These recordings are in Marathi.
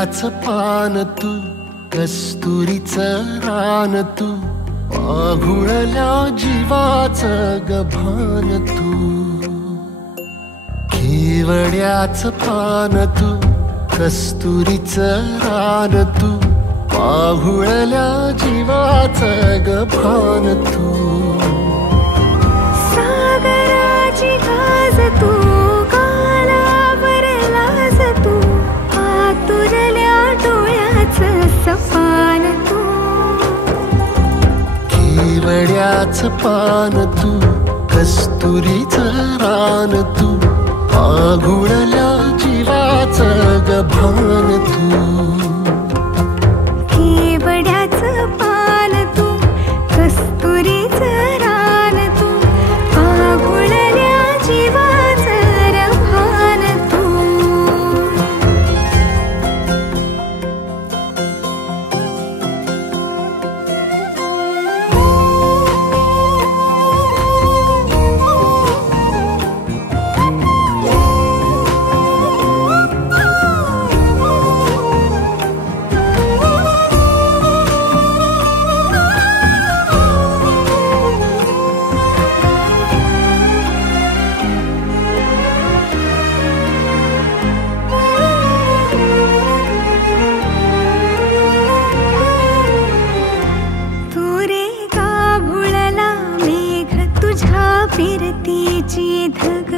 केवड्याच पान तू, कस्तुरीचं रान तू, पाघुळल्या जीवाचं गभान तू. केवड्याच पान तू, कस्तुरीचं रान तू, पाघुळल्या जीवाचं गभान तू. सागराची गाज तू, कालावरलाज तू, आतुरल्या डोळ्याचं सपान तू. केवड्याच पान तू, कस्तुरीचं रान तू, पाघुळल्या जीवाचं गभान तू. केवड्याचं पान तू, कस्तुरीचं रान तू, पाघुळल्या जीवाचं रभान तू. फिरतीची धग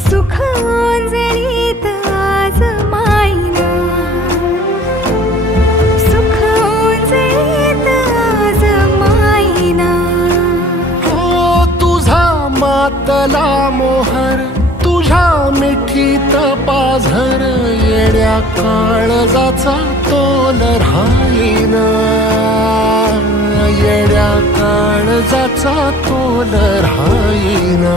सुख ओंजळीत आज मायना, सुख ओंजळीत आज मायना. हो तुझा मातला मोहर, तुझ्या मिठीत पाझर, येड्या काळजाचा तोल राहीना, येड्या काळजाचा तोल राहीना.